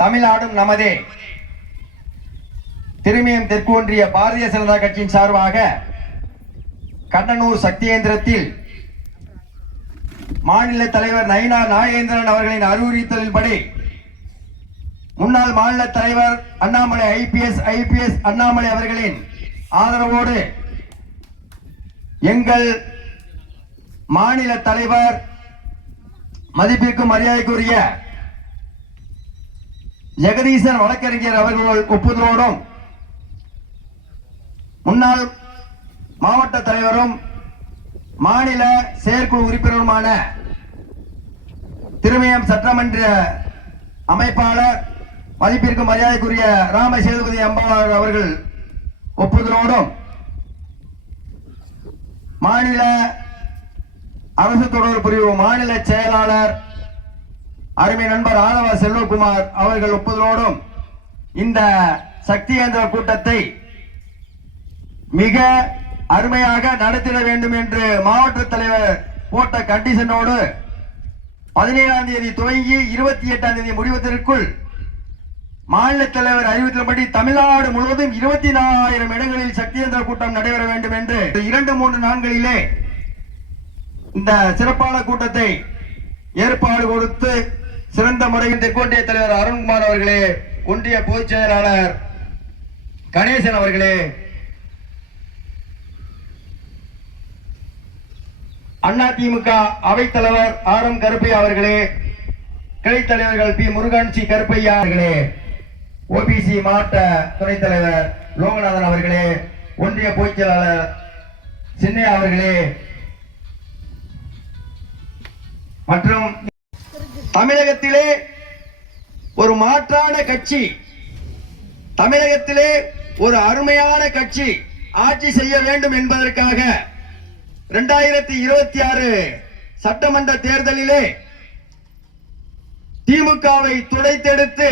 தமிழ்நாடும் நமதே திருமியம் தெற்கு ஒன்றிய பாரதிய ஜனதா கட்சியின் சார்பாக கண்ணனூர் சக்தியேந்திரத்தில் மாநில தலைவர் நயினா நாகேந்திரன் அவர்களின் அறிவுறுத்தலின்படி முன்னாள் மாநில தலைவர் அண்ணாமலை ஐபிஎஸ் அண்ணாமலை அவர்களின் ஆதரவோடு எங்கள் மாநில தலைவர் மதிப்பிற்கும் மரியாதைக்குரிய ஜெகதீசன் வழக்கறிஞர் அவர்கள் ஒப்புதலோடும் முன்னாள் மாவட்ட தலைவரும் மாநில செயற்குழு உறுப்பினருமான திருமயம் சட்டமன்ற அமைப்பாளர் மதிப்பிற்கும் மரியாதைக்குரிய ராம சேதுபதி அம்பாளர் அவர்கள் ஒப்புதலோடும் மாநில அரசு தொடர்பு பிரிவு மாநில செயலாளர் அருமை நண்பர் ஆதவ செல்வகுமார் அவர்கள் ஒப்புதலோடும் இந்த சக்தியேந்திர கூட்டத்தை மிக அருமையாக நடத்திட வேண்டும் என்று மாவட்ட தலைவர் போட்ட கண்டிஷனோடு 17ஆம் தேதி துவங்கி 28ஆம் தேதி முடிவதற்குள் மாநில தலைவர் அறிவித்தபடி தமிழ்நாடு முழுவதும் 24,000 இடங்களில் சக்தியேந்திர கூட்டம் நடைபெற வேண்டும் என்று 2-3 நாட்களிலே இந்த சிறப்பான கூட்டத்தை ஏற்பாடு கொடுத்து சிறந்த முறையில் தெற்கொன்றிய தலைவர் அருண்குமார் அவர்களே, ஒன்றிய பொதுச் செயலாளர் கணேசன் அவர்களே, அதிமுக அவைத்தலைவர் ஆர்.எம். கருப்பையா அவர்களே, கிளைத் தலைவர்கள் பி. முருகன், சி. கருப்பையா அவர்களே, ஓபிசி மாவட்ட துணைத் தலைவர் லோகநாதன் அவர்களே, ஒன்றிய பொதுச் செயலாளர் சின்னையா அவர்களே மற்றும் தமிழகத்திலே ஒரு மாற்றான கட்சி, தமிழகத்திலே ஒரு அருமையான கட்சி ஆட்சி செய்ய வேண்டும் என்பதற்காக 2026 சட்டமன்ற தேர்தலிலே திமுகவை துடைத்தெடுத்து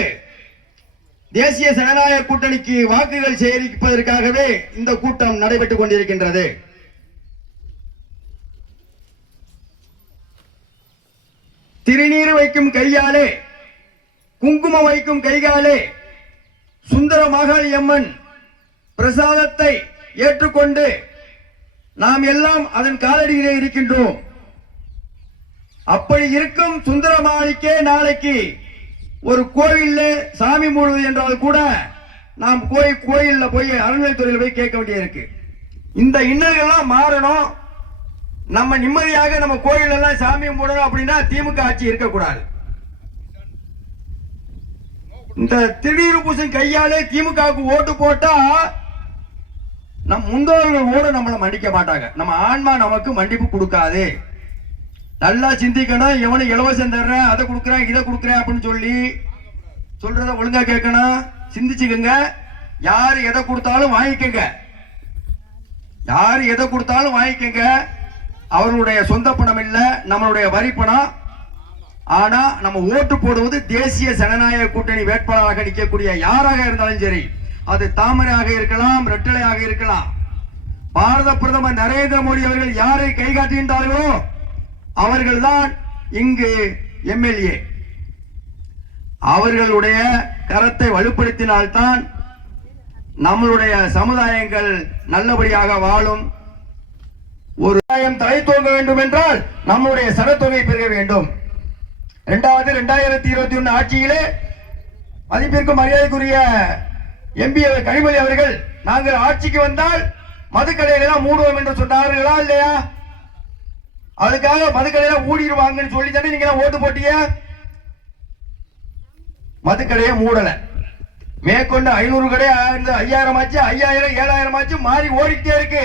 தேசிய ஜனநாயக கூட்டணிக்கு வாக்குகள் சேகரிப்பதற்காகவே இந்த கூட்டம் நடைபெற்றுக் கொண்டிருக்கின்றது. திருநீர் வைக்கும் கையாலே, குங்குமம் வைக்கும் கைகாலே சுந்தர மாகாளி அம்மன் பிரசாதத்தை ஏற்றுக்கொண்டு நாம் எல்லாம் அதன் காலடியிலே இருக்கின்றோம். அப்படி இருக்கும் சுந்தரமாளிக்கே நாளைக்கு ஒரு கோயில்ல சாமி மூடுவது என்றால் கூட நாம் கோயில்ல போய் அறநிலைத்துறையில் போய் கேட்க வேண்டியிருக்கு. இந்த இன்னல்கள்லாம் மாறணும். நம்ம நிம்மதியாக நம்ம கோயில் எல்லாம் சாமி மூடணும் அப்படின்னா திமுக ஆட்சி இருக்கக்கூடாது. இந்த திடீர் பூசன் கையாலே திமுகவுக்கு ஓட்டு போட்டா நம் முன்னோர்கள் கூட நம்மளை மன்னிக்க மாட்டாங்க. நம்ம ஆன்மா நமக்கு மன்னிப்பு கொடுக்காது. நல்லா சிந்திக்கணும். எவனும் இலவசம் தர்றேன், அதை கொடுக்குறேன், இதை கொடுக்குறேன் அப்படின்னு சொல்லி சொல்றத ஒழுங்கா கேட்கணும். சிந்திச்சுக்கங்க. யாரு எதை கொடுத்தாலும் வாங்கிக்கங்க. யாரு எதை கொடுத்தாலும் வாங்கிக்கங்க. அவர்களுடைய சொந்த பணம் இல்ல, நம்மளுடைய வரி பணம். ஆனா நம்ம ஓட்டு போடுவது தேசிய ஜனநாயக கூட்டணி வேட்பாளராக நிற்கக்கூடிய யாராக இருந்தாலும் சரி, அது தாமரையாக இருக்கலாம், ரெட்டலையாக இருக்கலாம். பாரத பிரதமர் நரேந்திர மோடி அவர்கள் யாரை கை காட்டுகின்றார்களோ அவர்கள்தான் இங்கு எம்எல்ஏ. அவர்களுடைய கரத்தை வலுப்படுத்தினால்தான் நம்மளுடைய சமுதாயங்கள் நல்லபடியாக வாழும். ஒரு தலை தோங்க வேண்டும் என்றால் நம்முடைய சனத்தொகை பெருக வேண்டும். 2021 ஆட்சியிலே மதிப்பிற்கும் மரியாதைக்குரிய எம்பி கனிமொழி அவர்கள் நாங்கள் ஆட்சிக்கு வந்தால் மதுக்கடைகளை மூடுவோம் என்று சொன்னார்களா இல்லையா? அதுக்காக மதுக்கடையில ஊடிடுவாங்கன்னு சொல்லி தானே நீங்க ஓட்டு போட்டீங்க. மதுக்கடையை மூடல. மேற்கொண்டு 500 கடை 5000 ஆச்சு, 5000 7000 ஆச்சு, மாறி ஓடிட்டே இருக்கு.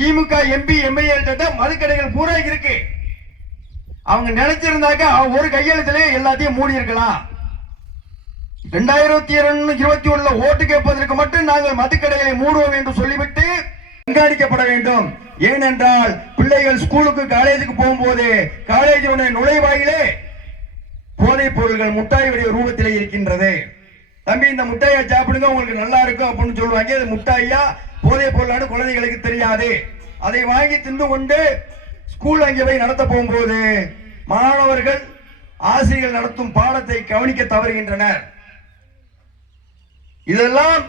திமுக எம்பி எம்எல்ஏ மதுக்கடைகள் பூரா இருக்கு. அவங்க நினைச்சிருந்தாக்க ஒரு கையெழுத்திலே எல்லாத்தையும் மூடி இருக்கலாம். 2021 ஓட்டு கேட்பதற்கு மட்டும் நாங்கள் மதுக்கடைகளை மூடுவோம் என்று சொல்லிவிட்டு கண்காணிக்கப்பட வேண்டும். ஏனென்றால் பிள்ளைகள் ஸ்கூலுக்கு காலேஜுக்கு போகும்போது காலேஜுடைய நுழைவாயிலே போதைப் பொருள்கள் முட்டாய் வடிவ ரூபத்திலே இருக்கின்றது. தம்பி இந்த முட்டாயை சாப்பிடுங்க உங்களுக்கு நல்லா இருக்கும் அப்படின்னு சொல்லுவாங்க. அது முட்டாயா போதைப் பொருளான குழந்தைகளுக்கு தெரியாது. அதை வாங்கி தின்று கொண்டு ஸ்கூல் அங்கே போய் நடத்த போகும்போது மாணவர்கள் ஆசிரியர்கள் நடத்தும் பாடத்தை கவனிக்க தவறுகின்றனர். இதெல்லாம்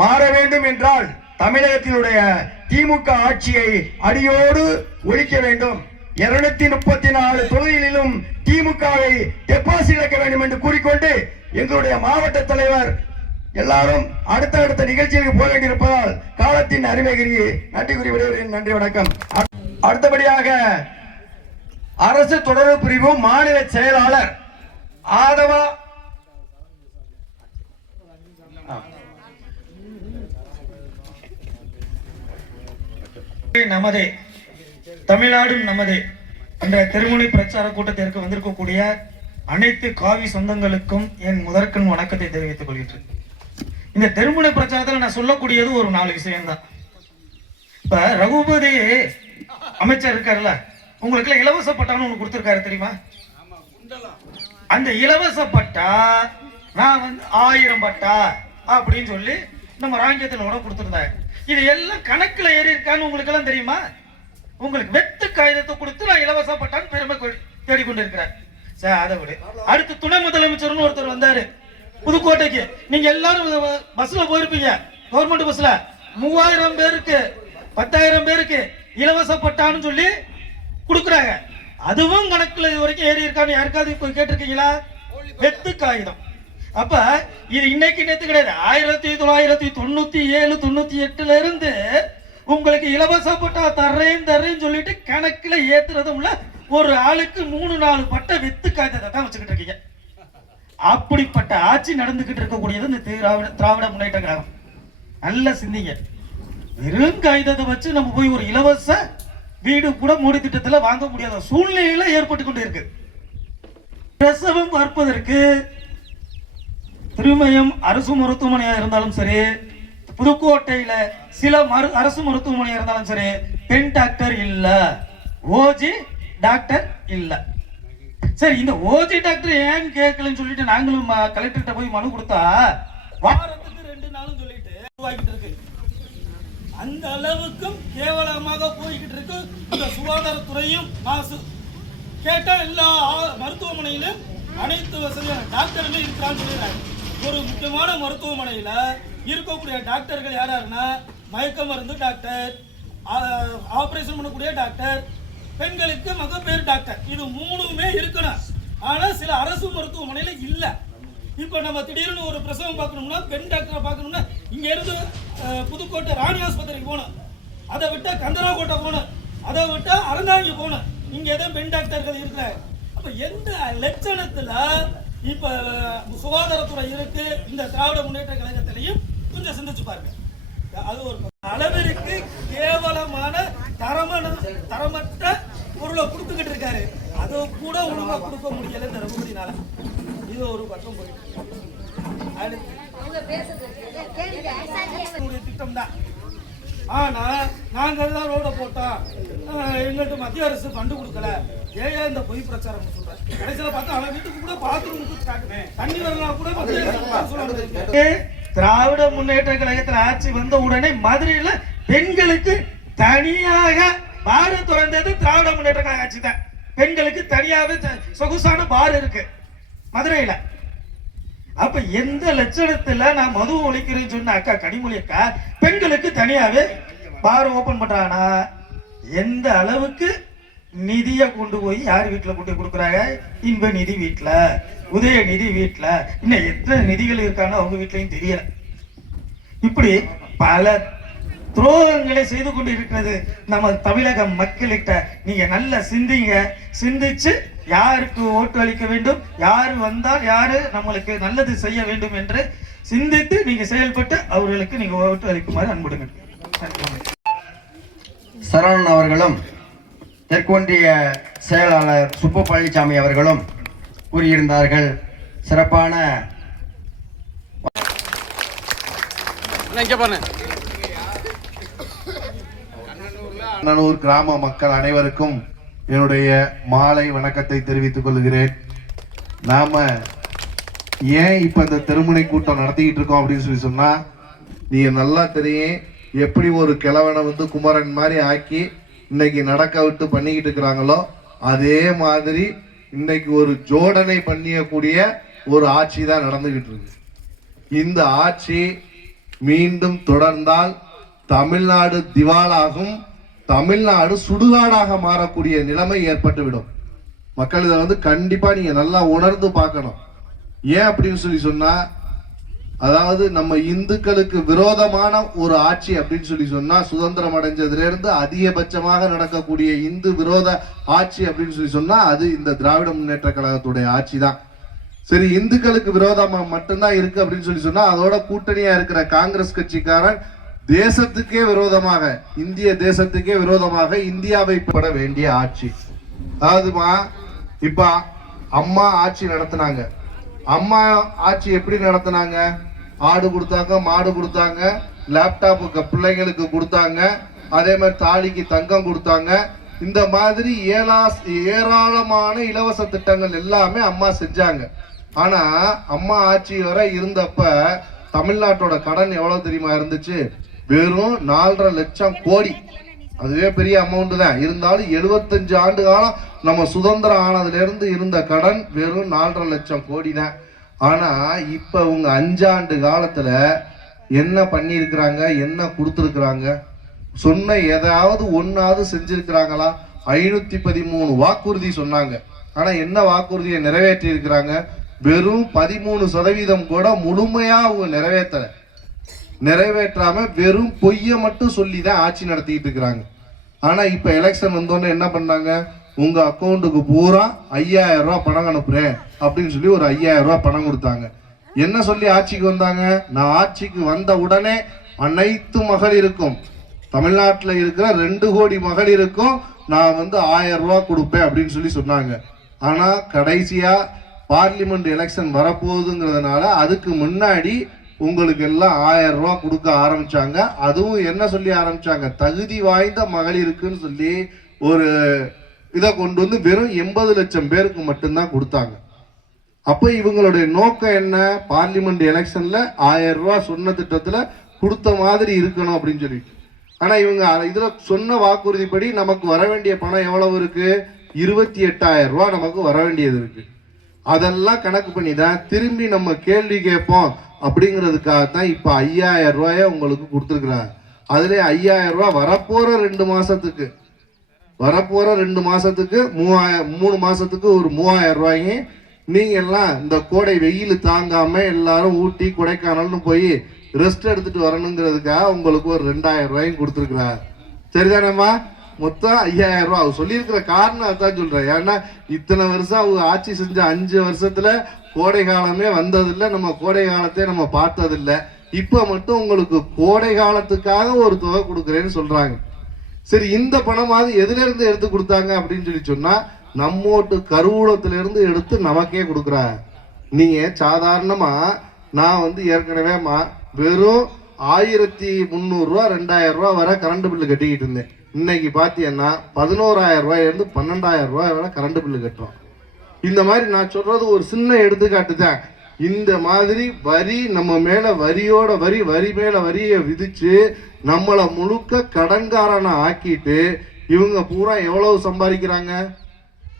மாற வேண்டும் என்றால் தமிழகத்தினுடைய திமுக ஆட்சியை அடியோடு ஒழிக்க வேண்டும். 234 தொகுதிகளிலும் திமுகவை டெபாசிட் இழக்க வேண்டும் என்று கூறிக்கொண்டு எங்களுடைய மாவட்ட தலைவர் எல்லாரும் அடுத்த நிகழ்ச்சிகளுக்கு போக வேண்டியிருப்பதால் காலத்தின் அருமைகிரி நன்றி கூறி விடுகிறேன். நன்றி, வணக்கம். அடுத்தபடியாக அரசு தொடர்பு பிரிவு மாநில செயலாளர் ஆதவா நமதே தமிழ்நாடும் நமதே என்ற திருமுனை பிரச்சார கூட்டத்திற்கு வந்திருக்கக்கூடிய அனைத்து காவி சொந்தங்களுக்கும் என் முதற்கண் வணக்கத்தை தெரிவித்துக் கொள்கிறேன். இந்த திருமுனை பிரச்சாரத்தில் நான் சொல்லக்கூடியது ஒரு 4 விஷயம்தான். இப்ப ரகுபதி அமைச்சர் இருக்காருல்ல, உங்களுக்கு எல்லாம் இலவச பட்டான்னு ஒண்ணு கொடுத்திருக்காரு தெரியுமா? அந்த இலவச பட்டா நான் 1000 பட்டா அப்படின்னு சொல்லி நம்ம ராங்கியத்தில் கூட கொடுத்திருந்தாங்க. இது எல்லாம் கணக்குல ஏறி இருக்கான்னு உங்களுக்கு எல்லாம் தெரியுமா? உங்களுக்கு வெத்து காகிதத்தை கொடுத்து நான் இலவச பட்டான்னு பெருமை தேடிக்கொண்டு இருக்கிறேன். சரி, அதை விட அடுத்து துணை முதலமைச்சர்னு ஒருத்தர் வந்தாரு புதுக்கோட்டைக்கு. நீங்க எல்லாரும் பஸ்ல போயிருப்பீங்க, கவர்மெண்ட் பஸ்ல 3000 பேருக்கு 10,000 பேருக்கு இலவச பட்டான்னு சொல்லி கொடுக்குறாங்க. அதுவும் கணக்குல இது வரைக்கும் ஏறி இருக்கான்னு யாருக்காவது போய் கேட்டிருக்கீங்களா? வெத்து காகிதம். அப்ப இது இன்னைக்கு நேத்து கிடையாது. 1997 98ல இருந்து உங்களுக்கு இலவச பட்டா தர்றேன்னு சொல்லிட்டு கணக்குல ஏத்துறதும் ஒரு ஆளுக்கு 3-4 பட்டை வெத்து காய்ச்சதை தான் வச்சுக்கிட்டு இருக்கீங்க. அப்படிப்பட்ட ஆட்சி நடந்துகிட்டு இருக்கக்கூடியது இந்த திராவிட முன்னேற்ற கழகம். நல்ல சிந்திங்க. வெறும் காகிதத்தை வச்சு நம்ம போய் ஒரு இலவச வீடு கூட மோடி திட்டத்துல வாங்க முடியாத சூழ்நிலையில ஏற்பட்டு கொண்டு இருக்கு. பிரசவம் பார்ப்பதற்கு திருமயம் அரசு மருத்துவமனையா இருந்தாலும் சரி, புதுக்கோட்டையில சில அரசு மருத்துவமனையா இருந்தாலும் சரி, பெண் டாக்டர் இல்ல, ஓஜி டாக்டர் இல்ல. சரி, இந்த ஓஜி டாக்டர் ஏன் கேட்கலன்னு சொல்லிட்டு நாங்களும் கலெக்டர்கிட்ட போய் மனு கொடுத்தா வாரத்துக்கு 2 நாளும் சொல்லிட்டு உருவாக்கிட்டு இருக்கு. அந்த அளவுக்கும் கேவலமாக போய்கிட்டு இருக்கு இந்த சுகாதாரத்துறையும் மாசு. கேட்டா எல்லா மருத்துவமனையிலும் அனைத்து வசதியான டாக்டருமே இருக்கிறான்னு சொல்லிடுறாங்க. ஒரு முக்கியமான மருத்துவமனையில இருக்கக்கூடிய டாக்டர்கள் யாராருன்னா மயக்க மருந்து டாக்டர், ஆபரேஷன் பண்ணக்கூடிய டாக்டர், பெண்களுக்கு மகப்பேறு டாக்டர், இது 3மே இருக்கணும். ஆனா சில அரசு மருத்துவமனையில இல்ல. இப்ப நம்ம திடீர்னு ஒரு பிரசவம் பார்க்கணும்னா, பெண் டாக்டரை பார்க்கணும்னா இங்க இருந்து புதுக்கோட்டை ராணி ஆஸ்பத்திரிக்கு போகணும், அதை விட்டா கந்தராக்கோட்டை போகணும், அதை விட்டா அறந்தாங்கி போகணும். இங்க எதுவும் பெண் டாக்டர்கள் இருக்கிறாங்க. அப்ப எந்த லட்சணத்துல இப்ப சுகாதாரத்துறை இருக்கு இந்த திராவிட முன்னேற்ற கழகத்திலையும் கொஞ்சம் சிந்திச்சு பாருங்க. அது ஒரு அளவிற்கு கேவலமான தரமற்ற பொருளை கொடுத்துக்கிட்டு இருக்காரு. அது கூட ஒழுங்கா கொடுக்க முடியல இந்த ரகுபதினால. இது ஒரு பக்கம் போயிட்டு திட்டம் தான். ஆனா நாங்க தான் ரோட போட்டோம், எங்கள்கிட்ட மத்திய அரசு ஃபண்டு கொடுக்கல, ஏன் இந்த பொய் பிரச்சாரம் சொல்றேன். கடைசியில பார்த்தா அவன் வீட்டுக்கு கூட பாத்ரூம் தண்ணி வரலாம் கூட சொல்ல. திராவிட முன்னேற்ற கழகத்தில் ஆட்சி வந்த உடனே மதுரையில பெண்களுக்கு தனியாக பார் திறந்தது திராவிட முன்னேற்ற கழக ஆட்சி தான். பெண்களுக்கு தனியாவே சொகுசான பார் இருக்கு மதுரையில. அப்ப எந்த லட்சணத்துல நான் மது ஒழிக்கிறேன்னு சொன்ன அக்கா கனிமொழி அக்கா பெண்களுக்கு தனியாவே பார் ஓபன் பண்றானா? எந்த அளவுக்கு நிதியை கொண்டு போய் யார் வீட்டுல கொண்டு போய் கொடுக்குறாங்க? இன்ப நிதி வீட்டுல, உதயநிதி வீட்டுல, இன்னும் எத்தனை நிதிகள் இருக்கான்னு அவங்க வீட்லயும் தெரியல. இப்படி பல துரோகங்களை செய்து கொண்டு இருக்கிறது நம்ம தமிழக மக்கள்கிட்ட. நீங்க நல்ல சிந்திங்க, சிந்திச்சு யாருக்கு ஓட்டு அளிக்க வேண்டும், யாரு வந்தால் யாரு நம்மளுக்கு நல்லது செய்ய வேண்டும் என்று சிந்தித்து நீங்க செயல்பட்டு அவர்களுக்கு நீங்க ஓட்டு அளிக்குமாறு அன்புடுங்க. சரவணன் அவர்களும் தெற்கொன்றிய செயலாளர் சுப்பு பழனிசாமி அவர்களும் கூறியிருந்தார்கள். சிறப்பான அண்ணனூர் கிராம மக்கள் அனைவருக்கும் என்னுடைய மாலை வணக்கத்தை தெரிவித்துக் கொள்கிறேன். நாம ஏன் இப்ப இந்த தெருமுனை கூட்டம் நடத்திக்கிட்டு இருக்கோம் அப்படின்னு சொல்லி சொன்னா, நீங்க நல்லா தெரியும், எப்படி ஒரு கிழவனை வந்து குமரன் மாதிரி ஆக்கி இன்னைக்கு நடக்க விட்டு பண்ணிக்கிட்டு இருக்கிறாங்களோ அதே மாதிரி இன்னைக்கு ஒரு ஜோடனை பண்ணியக்கூடிய ஒரு ஆட்சி தான் நடந்துகிட்டு இருக்கு. இந்த ஆட்சி மீண்டும் தொடர்ந்தால் தமிழ்நாடு திவாலாகும், தமிழ்நாடு சுடுகாடாக மாறக்கூடிய நிலைமை ஏற்பட்டுவிடும். மக்கள் இதை வந்து கண்டிப்பா நீங்க நல்லா உணர்ந்து பார்க்கணும். ஏன் அப்படின்னு சொன்னா, அதாவது நம்ம இந்துக்களுக்கு விரோதமான ஒரு ஆட்சி அப்படின்னு சொன்னா, சுதந்திரம் அடைஞ்சதுல இருந்து அதிகபட்சமாக நடக்கக்கூடிய இந்து விரோத ஆட்சி அப்படின்னு சொன்னா அது இந்த திராவிட முன்னேற்ற கழகத்துடைய ஆட்சி தான். சரி, இந்துக்களுக்கு விரோதமா மட்டும்தான் இருக்கு அப்படின்னு சொன்னா அதோட கூட்டணியா இருக்கிற காங்கிரஸ் கட்சிக்காரன் தேசத்துக்கே விரோதமாக, இந்திய தேசத்துக்கே விரோதமாக இந்தியாவை பட வேண்டிய ஆட்சி. அதாவதுமா இப்ப அம்மா ஆட்சி நடத்தினாங்க. அம்மா ஆட்சி எப்படி நடத்தினாங்க? ஆடு கொடுத்தாங்க, மாடு கொடுத்தாங்க, லேப்டாப்புக்கு பிள்ளைங்களுக்கு கொடுத்தாங்க, அதே மாதிரி தாலிக்கு தங்கம் கொடுத்தாங்க. இந்த மாதிரி ஏராளமான இலவச திட்டங்கள் எல்லாமே அம்மா செஞ்சாங்க. ஆனா அம்மா ஆட்சி வரை இருந்தப்ப தமிழ்நாட்டோட கடன் எவ்வளவு தெரியுமா இருந்துச்சு? வெறும் 4.5 லட்சம் கோடி. அதுவே பெரிய அமௌண்ட் தான். இருந்தாலும் 75 ஆண்டு காலம் நம்ம சுதந்திரம் ஆனதுல இருந்து இருந்த கடன் வெறும் 4.5 லட்சம் கோடி தான். ஆனா இப்ப உங்க 5 ஆண்டு காலத்துல என்ன பண்ணிருக்கிறாங்க, என்ன கொடுத்துருக்குறாங்க? சொன்ன ஏதாவது ஒன்னாவது செஞ்சிருக்கிறாங்களா? 513 வாக்குறுதி சொன்னாங்க. ஆனா என்ன வாக்குறுதியை நிறைவேற்றி இருக்கிறாங்க? வெறும் 13% கூட முழுமையா அவங்க நிறைவேற்றாம வெறும் பொய்ய மட்டும் சொல்லி தான் ஆட்சி நடத்திட்டு இருக்கிறாங்க. ஆனா இப்ப எலெக்ஷன் வந்தோடனே என்ன பண்ணாங்க? உங்க அக்கௌண்ட்டுக்கு பூரா 5000 ரூபாய் பணம் அனுப்புறேன் அப்படின்னு சொல்லி ஒரு 5000 ரூபாய் பணம் கொடுத்தாங்க. என்ன சொல்லி ஆட்சிக்கு வந்தாங்க? நான் ஆட்சிக்கு வந்த உடனே அனைத்து மகளிருக்கும், தமிழ்நாட்டில் இருக்கிற 2 கோடி மகளிருக்கும் நான் வந்து 1000 ரூபாய் கொடுப்பேன் அப்படின்னு சொல்லி சொன்னாங்க. ஆனா கடைசியா பார்லிமெண்ட் எலெக்ஷன் வரப்போகுதுங்கிறதுனால அதுக்கு முன்னாடி உங்களுக்கு எல்லாம் 1000 ரூபாய் கொடுக்க ஆரம்பிச்சாங்க. அதுவும் என்ன சொல்லி ஆரம்பிச்சாங்க? தகுதி வாய்ந்த மகளிருக்குன்னு சொல்லி ஒரு இதை கொண்டு வந்து வெறும் 80 லட்சம் பேருக்கு மட்டும்தான் கொடுத்தாங்க. அப்ப இவங்களுடைய நோக்கம் என்ன? பார்லிமெண்ட் எலெக்ஷன்ல 1000 ரூபாய் சொன்ன திட்டத்துல கொடுத்த மாதிரி இருக்கணும் அப்படின்னு சொல்லிட்டு. ஆனா இவங்க இதுல சொன்ன வாக்குறுதிப்படி நமக்கு வர வேண்டிய பணம் எவ்வளவு இருக்கு? 28,000 ரூபாய் நமக்கு வர வேண்டியது இருக்கு. அதெல்லாம் கணக்கு பண்ணி தான் திரும்பி நம்ம கேள்வி கேட்போம் அப்படிங்கிறதுக்காக தான் இப்ப 5000 ரூபாய உங்களுக்கு கொடுத்துருக்குறாங்க. அதுல 5000 ரூபாய் வரப்போற 2 மாசத்துக்கு 3 மாசத்துக்கு ஒரு 3000 ரூபாய்க்கு நீங்க எல்லாம் இந்த கோடை வெயில் தாங்காம எல்லாரும் ஊட்டி கொடைக்கானல்னு போய் ரெஸ்ட் எடுத்துட்டு வரணுங்கிறதுக்காக உங்களுக்கு ஒரு 2000 ரூபாயும் கொடுத்துருக்குறாரு. சரிதானேம்மா? மொத்தம் 5000 ரூபாய். அவர் சொல்லியிருக்கிற காரணம் அதான் சொல்றேன். ஏன்னா இத்தனை வருஷம் அவங்க ஆட்சி செஞ்ச 5 வருஷத்துல கோடை காலமே வந்ததில்லை, நம்ம கோடை காலத்தை நம்ம பார்த்ததில்லை. இப்ப மட்டும் உங்களுக்கு கோடை காலத்துக்காக ஒரு தொகை கொடுக்குறேன்னு சொல்றாங்க. சரி, இந்த பணமாவது எதுல இருந்து எடுத்து கொடுத்தாங்க அப்படின்னு சொன்னா நம்மோட்டு கருவூலத்துல இருந்து எடுத்து நமக்கே கொடுக்குறாங்க. நீங்க சாதாரணமா நான் வந்து ஏற்கனவே வெறும் 1300 ரூபா 2000 ரூபாய் வரை கரண்ட் பில்லு கட்டிக்கிட்டு இருந்தேன். இன்னைக்கு பாத்தீங்கன்னா 11,000 ரூபாயிலிருந்து 12,000 ரூபாய் வரை கரண்ட் பில்லு கட்டுறோம். இந்த மாதிரி நான் சொல்றது ஒரு சின்ன எடுத்துக்காட்டு தான். இந்த மாதிரி வரி நம்ம மேல வரியோட வரி மேல வரியை விதிச்சு நம்மளை முழுக்க கடன்காரனை ஆக்கிட்டு இவங்க பூரா எவ்வளவு சம்பாதிக்கிறாங்க?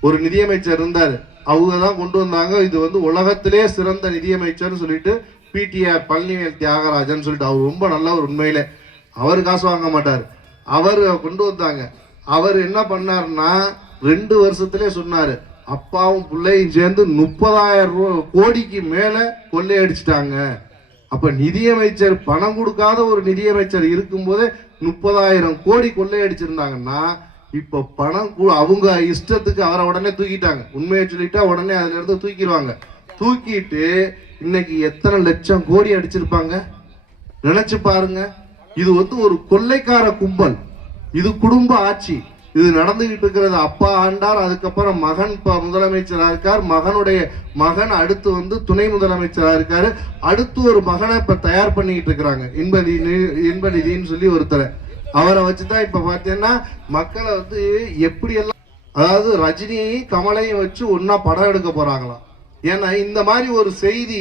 ஒரு நிதியமைச்சர் இருந்தார், அவங்க தான் கொண்டு வந்தாங்க. இது வந்து உலகத்திலே சிறந்த நிதியமைச்சர்னு சொல்லிட்டு பிடிஆர் பழனிவேல் தியாகராஜன் சொல்லிட்டு அவர் ரொம்ப நல்லவர். உண்மையிலே அவர் காசு வாங்க மாட்டார். அவர் கொண்டு வந்தாங்க. அவர் என்ன பண்ணாருன்னா 2 வருஷத்திலே சொன்னாரு, அப்பாவும் பிள்ளையும் சேர்ந்து 30,000 கோடிக்கு மேல கொள்ளையடிச்சிட்டாங்க. அப்ப நிதியமைச்சர் பணம் கொடுக்காத ஒரு நிதியமைச்சர் இருக்கும்போதே 30,000 கோடி கொள்ளையடிச்சிருந்தாங்கன்னா இப்ப பணம் அவங்க இஷ்டத்துக்கு அவரை உடனே தூக்கிட்டாங்க. உண்மையை சொல்லிட்டா உடனே அதுல இருந்து தூக்கிடுவாங்க. தூக்கிட்டு இன்னைக்கு எத்தனை லட்சம் கோடி அடிச்சிருப்பாங்க நினைச்சு பாருங்க. இது வந்து ஒரு கொள்ளைக்கார கும்பல், இது குடும்ப ஆட்சி. இது நடந்துகிட்டு இருக்கிறது. அப்பா ஆண்டார், அதுக்கப்புறம் மகன் முதலமைச்சராக இருக்கார், மகனுடைய மகன் அடுத்து வந்து துணை முதலமைச்சராக இருக்காரு, அடுத்து ஒரு மகனை இப்ப தயார் பண்ணிக்கிட்டு இருக்கிறாங்க, இன்பநிதின்னு சொல்லி ஒருத்தர். அவரை வச்சுதான் இப்ப பாத்தீங்கன்னா மக்களை வந்து எப்படி எல்லாம், அதாவது ரஜினியையும் கமலையும் வச்சு ஒன்னா படம் எடுக்க போறாங்களாம். ஏன்னா இந்த மாதிரி ஒரு செய்தி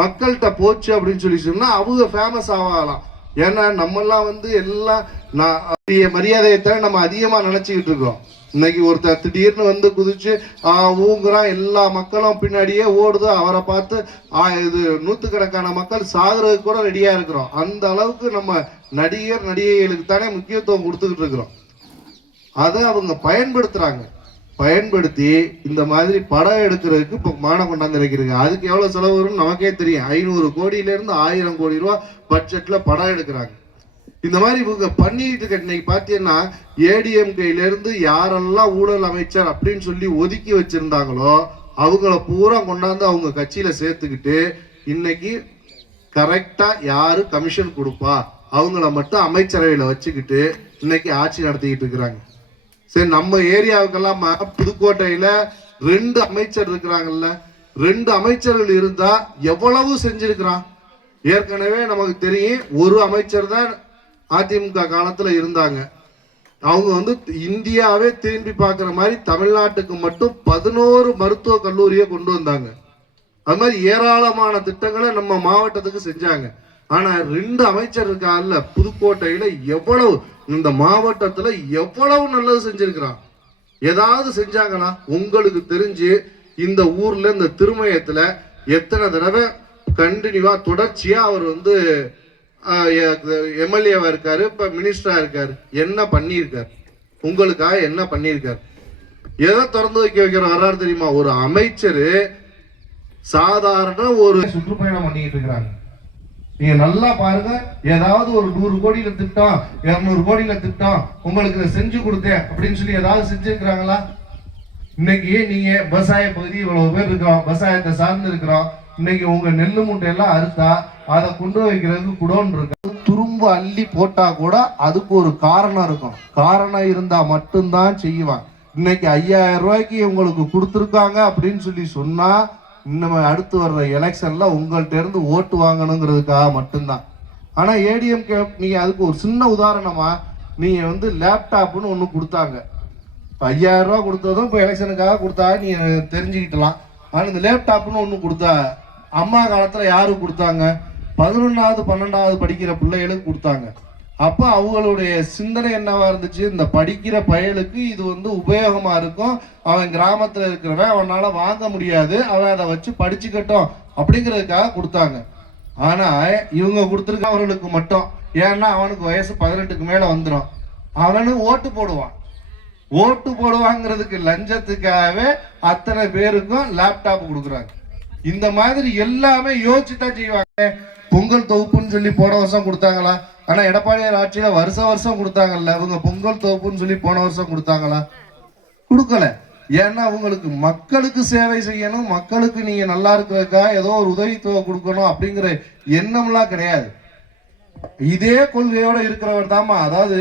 மக்கள்கிட்ட போச்சு அப்படின்னு சொல்லி சொன்னா அவங்க ஃபேமஸ் ஆகலாம். ஏன்னா நம்மெல்லாம் வந்து எல்லாம் மரியாதையைத்தான் நம்ம அதிகமா நினைச்சுக்கிட்டு இருக்கோம். இன்னைக்கு ஒருத்தர் திடீர்னு வந்து குதிச்சு ஊங்குறான், எல்லா மக்களும் பின்னாடியே ஓடுது, அவரை பார்த்து இது நூற்றுக்கணக்கான மக்கள் சாகுறதுக்கு கூட ரெடியா இருக்கிறோம். அந்த அளவுக்கு நம்ம நடிகைகளுக்கு தானே முக்கியத்துவம் கொடுத்துக்கிட்டு இருக்கிறோம். அதை அவங்க பயன்படுத்தி இந்த மாதிரி படம் எடுக்கிறதுக்கு இப்போ மானம் கொண்டாந்து இருக்கிறாங்க. அதுக்கு எவ்வளவு செலவு வரும்னு நமக்கே தெரியும். 500 கோடியிலேருந்து 1000 கோடி ரூபா பட்ஜெட்ல படம் எடுக்கிறாங்க. இந்த மாதிரி இவங்க பண்ணிட்டு இருக்க இன்னைக்கு பார்த்தீங்கன்னா ஏடிஎம்கேலேருந்து யாரெல்லாம் ஊழல் அமைச்சர் அப்படின்னு சொல்லி ஒதுக்கி வச்சிருந்தாங்களோ அவங்கள பூரா கொண்டாந்து அவங்க கட்சியில சேர்த்துக்கிட்டு இன்னைக்கு கரெக்டா யாரு கமிஷன் கொடுப்பா அவங்கள மட்டும் அமைச்சரவையில வச்சுக்கிட்டு இன்னைக்கு ஆட்சி நடத்திக்கிட்டு இருக்கிறாங்க. சரி, நம்ம ஏரியாவுக்கெல்லாம் புதுக்கோட்டையில 2 அமைச்சர் இருக்கிறாங்கல்ல, 2 அமைச்சர்கள் இருந்தா எவ்வளவு செஞ்சிருக்கிறான். ஏற்கனவே நமக்கு தெரியும், ஒரு அமைச்சர் தான் அதிமுக காலத்துல இருந்தாங்க. அவங்க வந்து இந்தியாவே திரும்பி பார்க்கிற மாதிரி தமிழ்நாட்டுக்கு மட்டும் 11 மருத்துவ கல்லூரியை கொண்டு வந்தாங்க. அது மாதிரி ஏராளமான திட்டங்களை நம்ம மாவட்டத்துக்கு செஞ்சாங்க. ஆனா 2 அமைச்சர் இருக்காங்கல்ல புதுக்கோட்டையில, எவ்வளவு இந்த மாவட்டத்துல எவ்வளவு நல்லது செஞ்சிருக்கிறான். ஏதாவது செஞ்சாங்கன்னா உங்களுக்கு தெரிஞ்சு இந்த ஊர்ல இந்த திருமயத்துல எத்தனை தடவை கண்டினியூவா தொடர்ச்சியா அவர் வந்து எம்எல்ஏவா இருக்காரு, இப்ப மினிஸ்டரா இருக்காரு, என்ன பண்ணியிருக்காரு, உங்களுக்காக என்ன பண்ணியிருக்காரு, எதை திறந்து வைக்கிற வர்றாரு தெரியுமா? ஒரு அமைச்சரு சாதாரண ஒரு சுற்றுப்பயணம் பண்ணிட்டு இருக்கிறாங்க. நீங்க நல்லா பாருங்க, ஏதாவது ஒரு 100 கோடியில திட்டம், 200 கோடியில திட்டம் உங்களுக்கு இதை செஞ்சு கொடுத்தேன் அப்படின்னு சொல்லி ஏதாவது செஞ்சிருக்கிறாங்களா? இன்னைக்கு நீங்க விவசாய பகுதி இவ்வளவு பேர் இருக்கிறோம், விவசாயத்தை சார்ந்து இருக்கிறோம். இன்னைக்கு உங்க நெல்லு மூட்டையெல்லாம் அறுத்தா அதை கொண்டு வைக்கிறதுக்கு குடோன் இருக்கு, துரும்பு அள்ளி போட்டா கூட அதுக்கு ஒரு காரணம் இருக்கும். காரணம் இருந்தா மட்டும்தான் செய்வான். இன்னைக்கு 5000 ரூபாய்க்கு உங்களுக்கு கொடுத்துருக்காங்க அப்படின்னு சொல்லி சொன்னா இன்னும் அடுத்து வர்ற எலெக்ஷன்ல உங்கள்கிட்ட இருந்து ஓட்டு வாங்கணுங்கிறதுக்காக மட்டும்தான். ஆனா ஏடிஎம்கே நீங்க அதுக்கு ஒரு சின்ன உதாரணமா நீங்க வந்து லேப்டாப்னு ஒண்ணு கொடுத்தாங்க. 5000 ரூபாய் கொடுத்ததும் இப்போ எலெக்ஷனுக்காக கொடுத்தா நீங்க தெரிஞ்சுக்கிட்டலாம். ஆனா இந்த லேப்டாப்னு ஒண்ணு கொடுத்தா அம்மா காலத்துல யாரு கொடுத்தாங்க? 11வது 12வது படிக்கிற பிள்ளைகளுக்கு கொடுத்தாங்க. அப்ப அவங்களுடைய சிந்தனை என்னவா இருந்துச்சு? இந்த படிக்கிற பயலுக்கு இது வந்து உபயோகமா இருக்கும், அவன் கிராமத்துல இருக்கிறவன் அவனால வாங்க முடியாது, அவன் அதை வச்சு படிச்சுக்கட்டும் அப்படிங்கிறதுக்காக கொடுத்தாங்க. ஆனா இவங்க கொடுத்துருக்க அவர்களுக்கு மட்டும், ஏன்னா அவனுக்கு வயசு 18க்கு மேல வந்துடும், அவனு ஓட்டு போடுவாங்கிறதுக்கு லஞ்சத்துக்காகவே அத்தனை பேருக்கும் லேப்டாப் கொடுக்குறாங்க. இந்த மாதிரி எல்லாமே யோசிச்சுதான் செய்வாங்க. பொங்கல் தொகுப்புன்னு சொல்லி போன வருஷம் கொடுத்தாங்களா? ஆனா எடப்பாடியார் ஆட்சியில வருஷம் கொடுத்தாங்கல்ல, இவங்க பொங்கல் தொகுப்புன்னு சொல்லி போன வருஷம் கொடுத்தாங்களா? கொடுக்கல. ஏன்னா அவங்களுக்கு மக்களுக்கு சேவை செய்யணும், மக்களுக்கு நீங்க நல்லா இருக்கிறதுக்காக ஏதோ ஒரு உதவித்தொகை கொடுக்கணும் அப்படிங்கிற எண்ணம்லாம் கிடையாது. இதே கொள்கையோட இருக்கிறவர் தாமா, அதாவது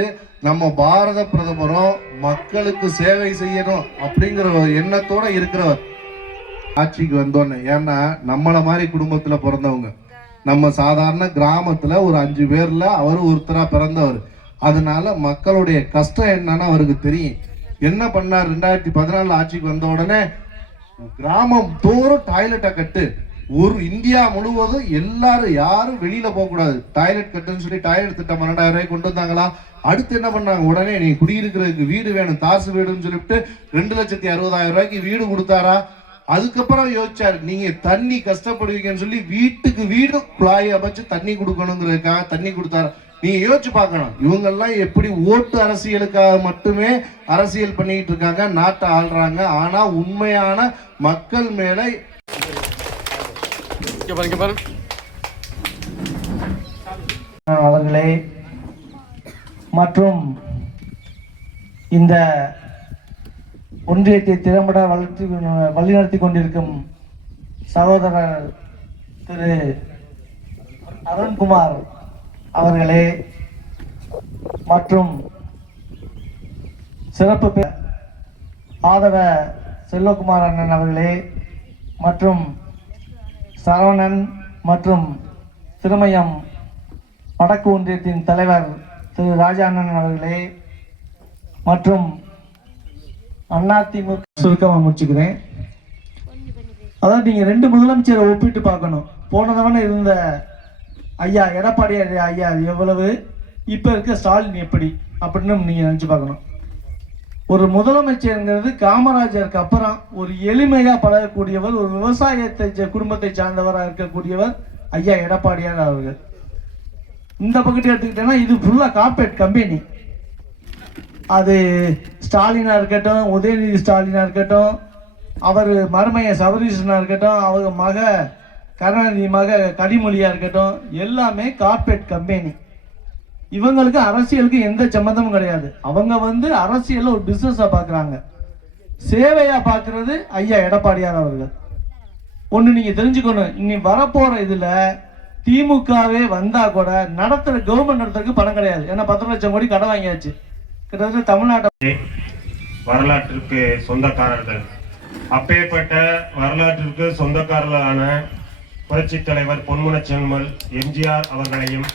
நம்ம பாரத பிரதமரும் மக்களுக்கு சேவை செய்யணும் அப்படிங்கிற எண்ணத்தோட இருக்கிறவர் ஆட்சிக்கு வந்தோன்னு. ஏன்னா நம்மள மாதிரி குடும்பத்துல பிறந்தவங்க, நம்ம சாதாரண கிராமத்துல ஒரு 5 பேர்ல அவர் ஒருத்தரா பிறந்தவர். அதனால மக்களுடைய கஷ்டம் என்னன்னு அவருக்கு தெரியும். என்ன பண்ணார்? 2014 ஆட்சிக்கு வந்த உடனே கிராமம் தோறும் டாய்லெட்டை கட்டு, ஒரு இந்தியா முழுவதும் எல்லாரும் யாரும் வெளியில போக கூடாது, டாய்லெட் கட்டுன்னு சொல்லி டாய்லெட் திட்டம் 12,000 ரூபாய் கொண்டு வந்தாங்களா? அடுத்து என்ன பண்ணாங்க? உடனே நீ குடியிருக்கிறதுக்கு வீடு வேணும், தாசு வீடுன்னு சொல்லிட்டு 2,60,000 ரூபாய்க்கு வீடு கொடுத்தாரா? அதுக்கப்புறம் யோசிச்சாரு, நீங்க தண்ணி கஷ்டப்படுவீங்கன்னு சொல்லி வீட்டுக்கு வீடு குழாய் அமைச்சு தண்ணி கொடுக்கணுங்கிறதுக்காக தண்ணி கொடுத்தாரு. நீங்க யோசிச்சு பார்க்கணும், இவங்க எல்லாம் எப்படி ஓட்டு அரசியலுக்காக மட்டுமே அரசியல் பண்ணிட்டு இருக்காங்க, நாட்டை ஆள்றாங்க. ஆனா உண்மையான மக்கள் மேல அவர்களே மற்றும் இந்த ஒன்றியத்தை திறம்பட வழிநடத்தி கொண்டிருக்கும் சகோதரர் திரு அருண்குமார் அவர்களே மற்றும் சிறப்பு ஆதவ செல்வகுமார் அண்ணன் அவர்களே மற்றும் சரவணன் மற்றும் திருமயம் வடக்கு ஒன்றியத்தின் தலைவர் திரு ராஜா அண்ணன் அவர்களே மற்றும் அதிமுக சுருக்கமாக முடிச்சுக்கிறேன். அதாவது நீங்க 2 முதலமைச்சரை ஒப்பிட்டு பார்க்கணும். போன தவணை இருந்த ஐயா எடப்பாடியார் ஐயா எவ்வளவு, இப்போ இருக்க ஸ்டாலின் எப்படி அப்படின்னு நீங்கள் நினச்சி பார்க்கணும். ஒரு முதலமைச்சருங்கிறது காமராஜருக்கு அப்புறம் ஒரு எளிமையாக பழகக்கூடியவர், ஒரு விவசாயத்தை குடும்பத்தை சார்ந்தவராக இருக்கக்கூடியவர் ஐயா எடப்பாடியார் அவர்கள். இந்த பக்கத்தை எடுத்துக்கிட்டேன்னா இது ஃபுல்லாக கார்ப்பரேட் கம்பெனி. அது ஸ்டாலினாக இருக்கட்டும், உதயநிதி ஸ்டாலினாக இருக்கட்டும், அவர் மருமைய சபரீஷனாக இருக்கட்டும், அவங்க மக கருணாநிதி மக கனிமொழியாக இருக்கட்டும், எல்லாமே கார்ப்பரேட் கம்பெனி. இவங்களுக்கு அரசியலுக்கு எந்த சம்மந்தமும் கிடையாது. அவங்க அரசியலில் ஒரு பிஸ்னஸாக பார்க்குறாங்க, சேவையாக பார்க்குறது ஐயா எடப்பாடியார் அவர்கள். ஒன்று நீங்கள் தெரிஞ்சுக்கணும், இனி வரப்போகிற இதில் திமுகவே வந்தால் கூட நடத்துகிற கவர்மெண்ட் நடத்துறதுக்கு பணம் கிடையாது. ஏன்னா 10 லட்சம் கோடி கடன் வாங்கியாச்சு. கிட்டத்தட்ட தமிழ்நாட்டை வரலாற்றிற்கு சொந்தக்காரர்கள். அப்பேற்பட்ட வரலாற்றிற்கு சொந்தக்காரர்களான புரட்சித் தலைவர் பொன்முனச்செம்மல் எம்ஜிஆர் அவர்களையும்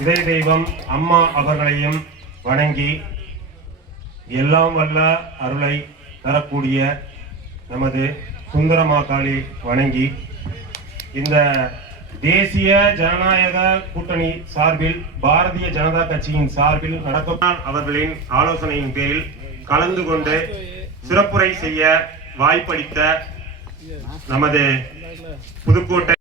இதய தெய்வம் அம்மா அவர்களையும் வணங்கி எல்லாம் வல்ல அருளை தரக்கூடிய நமது சுந்தரமாகாளி வணங்கி இந்த தேசிய ஜனநாயக கூட்டணி சார்பில் பாரதிய ஜனதா கட்சியின் சார்பில் நடக்கும் அவர்களின் ஆலோசனையின் பேரில் கலந்து கொண்டு சிறப்புரை செய்ய வாய்ப்பளித்த நமது புதுக்கோட்டை